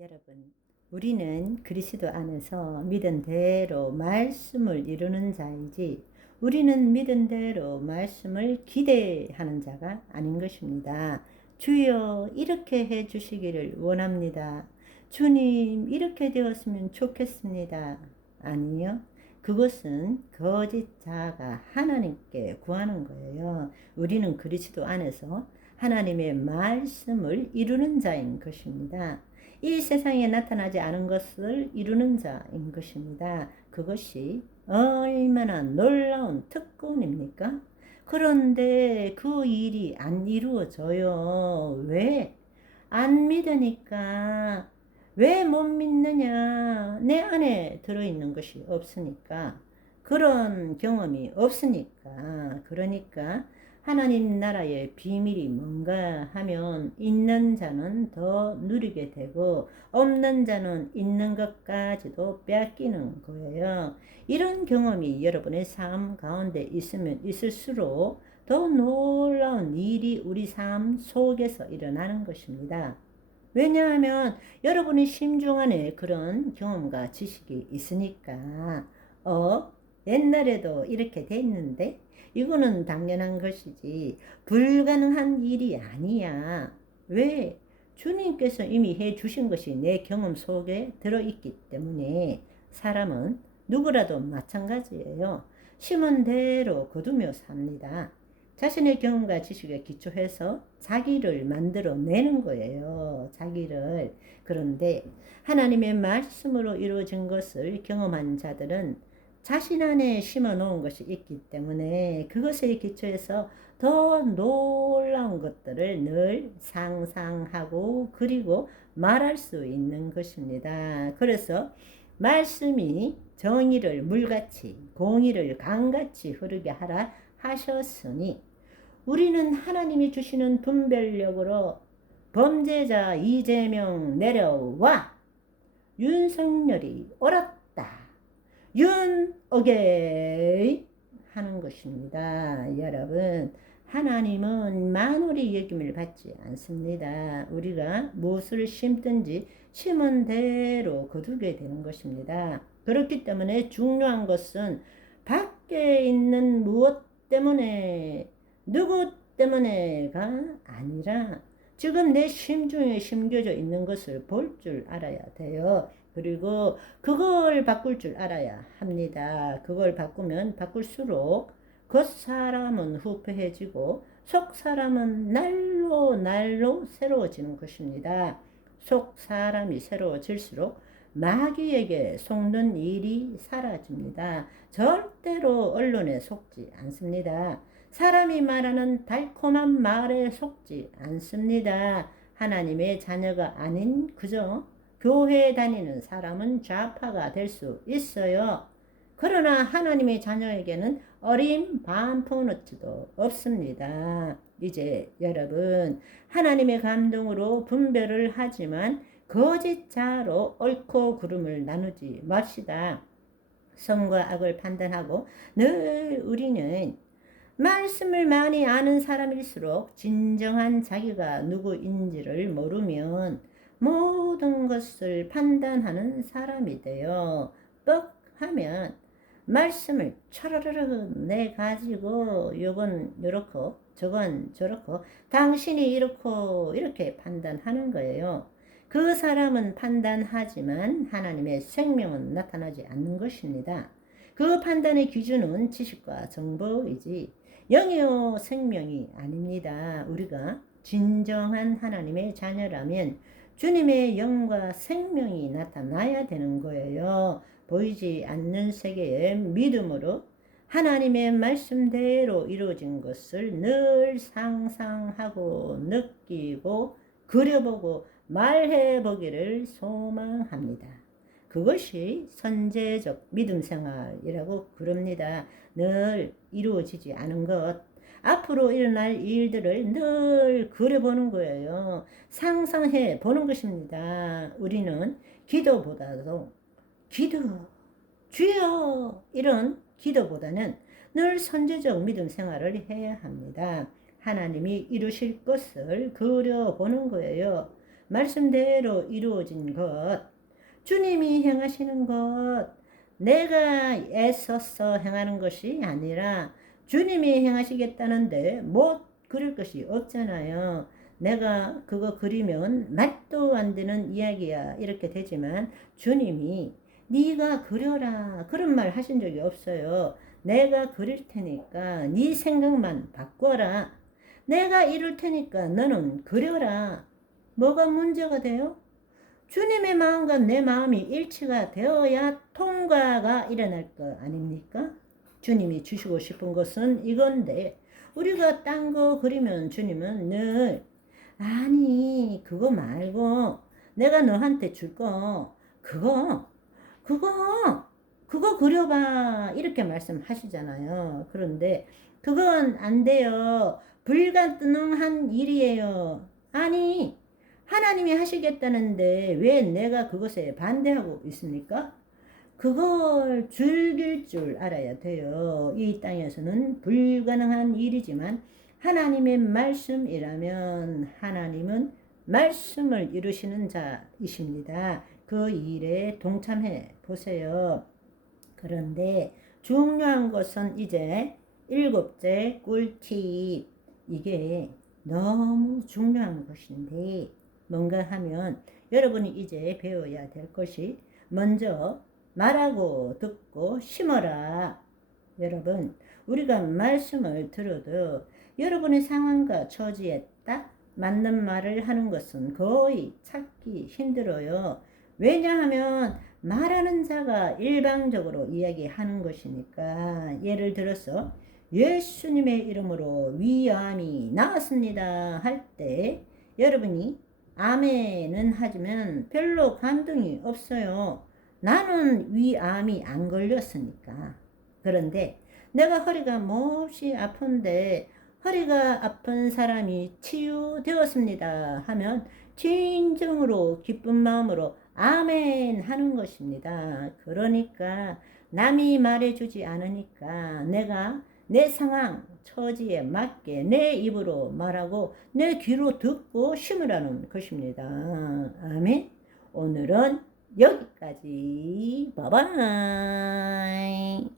여러분, 우리는 그리스도 안에서 믿은 대로 말씀을 이루는 자이지, 우리는 믿은 대로 말씀을 기대하는 자가 아닌 것입니다. 주여, 이렇게 해 주시기를 원합니다. 주님, 이렇게 되었으면 좋겠습니다. 아니요. 그것은 거짓 자가 하나님께 구하는 거예요. 우리는 그리스도 안에서 하나님의 말씀을 이루는 자인 것입니다. 이 세상에 나타나지 않은 것을 이루는 자인 것입니다. 그것이 얼마나 놀라운 특권입니까? 그런데 그 일이 안 이루어져요. 왜? 안 믿으니까. 왜 못 믿느냐? 내 안에 들어있는 것이 없으니까. 그런 경험이 없으니까. 그러니까 하나님 나라의 비밀이 뭔가 하면 있는 자는 더 누리게 되고 없는 자는 있는 것까지도 뺏기는 거예요. 이런 경험이 여러분의 삶 가운데 있으면 있을수록 더 놀라운 일이 우리 삶 속에서 일어나는 것입니다. 왜냐하면 여러분의 심중 안에 그런 경험과 지식이 있으니까 옛날에도 이렇게 됐는데 이거는 당연한 것이지 불가능한 일이 아니야. 왜? 주님께서 이미 해 주신 것이 내 경험 속에 들어있기 때문에 사람은 누구라도 마찬가지예요. 심은 대로 거두며 삽니다. 자신의 경험과 지식에 기초해서 자기를 만들어내는 거예요. 자기를. 그런데 하나님의 말씀으로 이루어진 것을 경험한 자들은 자신 안에 심어 놓은 것이 있기 때문에 그것에 기초해서 더 놀라운 것들을 늘 상상하고 그리고 말할 수 있는 것입니다. 그래서 말씀이 정의를 물같이 공의를 강같이 흐르게 하라 하셨으니 우리는 하나님이 주시는 분별력으로 범죄자 이재명 내려와 윤석열이 옳았다. 윤 오케이 하는 것입니다. 여러분, 하나님은 만월의 여김을 받지 않습니다. 우리가 무엇을 심든지 심은 대로 거두게 되는 것입니다. 그렇기 때문에 중요한 것은 밖에 있는 무엇 때문에 누구 때문에가 아니라 지금 내 심중에 심겨져 있는 것을 볼 줄 알아야 돼요. 그리고 그걸 바꿀 줄 알아야 합니다. 그걸 바꾸면 바꿀수록 겉 사람은 후패해지고 속 사람은 날로 새로워지는 것입니다. 속 사람이 새로워질수록 마귀에게 속는 일이 사라집니다. 절대로 언론에 속지 않습니다. 사람이 말하는 달콤한 말에 속지 않습니다. 하나님의 자녀가 아닌 그저 교회에 다니는 사람은 좌파가 될 수 있어요. 그러나 하나님의 자녀에게는 어림 반포너치도 없습니다. 이제 여러분, 하나님의 감동으로 분별을 하지만 거짓자로 옳고 그름을 나누지 맙시다. 선과 악을 판단하고 늘 우리는 말씀을 많이 아는 사람일수록 진정한 자기가 누구인지를 모르면 모든 것을 판단하는 사람이 돼요. 뻑하면 말씀을 차라르르 내가지고 요건 요렇고 저건 저렇고 당신이 이렇고 이렇게 판단하는 거예요. 그 사람은 판단하지만 하나님의 생명은 나타나지 않는 것입니다. 그 판단의 기준은 지식과 정보이지 영이요 생명이 아닙니다. 우리가 진정한 하나님의 자녀라면 주님의 영과 생명이 나타나야 되는 거예요. 보이지 않는 세계의 믿음으로 하나님의 말씀대로 이루어진 것을 늘 상상하고 느끼고 그려보고 말해보기를 소망합니다. 그것이 선제적 믿음 생활이라고 그럽니다. 늘 이루어지지 않은 것, 앞으로 일어날 일들을 늘 그려보는 거예요. 상상해 보는 것입니다. 우리는 기도보다도 주여 이런 기도보다는 늘 선제적 믿음 생활을 해야 합니다. 하나님이 이루실 것을 그려보는 거예요. 말씀대로 이루어진 것, 주님이 행하시는 것, 내가 애써서 행하는 것이 아니라 주님이 행하시겠다는데 못 그릴 것이 없잖아요. 내가 그거 그리면 말도 안 되는 이야기야 이렇게 되지만 주님이 네가 그려라 그런 말 하신 적이 없어요. 내가 그릴 테니까 네 생각만 바꿔라. 내가 이룰 테니까 너는 그려라. 뭐가 문제가 돼요? 주님의 마음과 내 마음이 일치가 되어야 통과가 일어날 거 아닙니까? 주님이 주시고 싶은 것은 이건데 우리가 딴 거 그리면 주님은 늘 아니 그거 말고 내가 너한테 줄 거 그거 그려봐 이렇게 말씀하시잖아요. 그런데 그건 안 돼요. 불가능한 일이에요. 아니 하나님이 하시겠다는데 왜 내가 그것에 반대하고 있습니까? 그걸 즐길 줄 알아야 돼요. 이 땅에서는 불가능한 일이지만 하나님의 말씀이라면 하나님은 말씀을 이루시는 자이십니다. 그 일에 동참해 보세요. 그런데 중요한 것은 이제 7째 꿀팁. 이게 너무 중요한 것인데 뭔가 하면 여러분이 이제 배워야 될 것이 먼저 말하고 듣고 심어라. 여러분 우리가 말씀을 들어도 여러분의 상황과 처지에 딱 맞는 말을 하는 것은 거의 찾기 힘들어요. 왜냐하면 말하는 자가 일방적으로 이야기하는 것이니까. 예를 들어서 예수님의 이름으로 위암이 나았습니다 할 때 여러분이 아멘은 하지만 별로 감동이 없어요. 나는 위암이 안 걸렸으니까. 그런데 내가 허리가 몹시 아픈데 허리가 아픈 사람이 치유되었습니다 하면 진정으로 기쁜 마음으로 아멘 하는 것입니다. 그러니까 남이 말해주지 않으니까 내가 내 상황 처지에 맞게 내 입으로 말하고 내 귀로 듣고 심으라는 것입니다. 아멘. 오늘은 여기까지. 바이바이.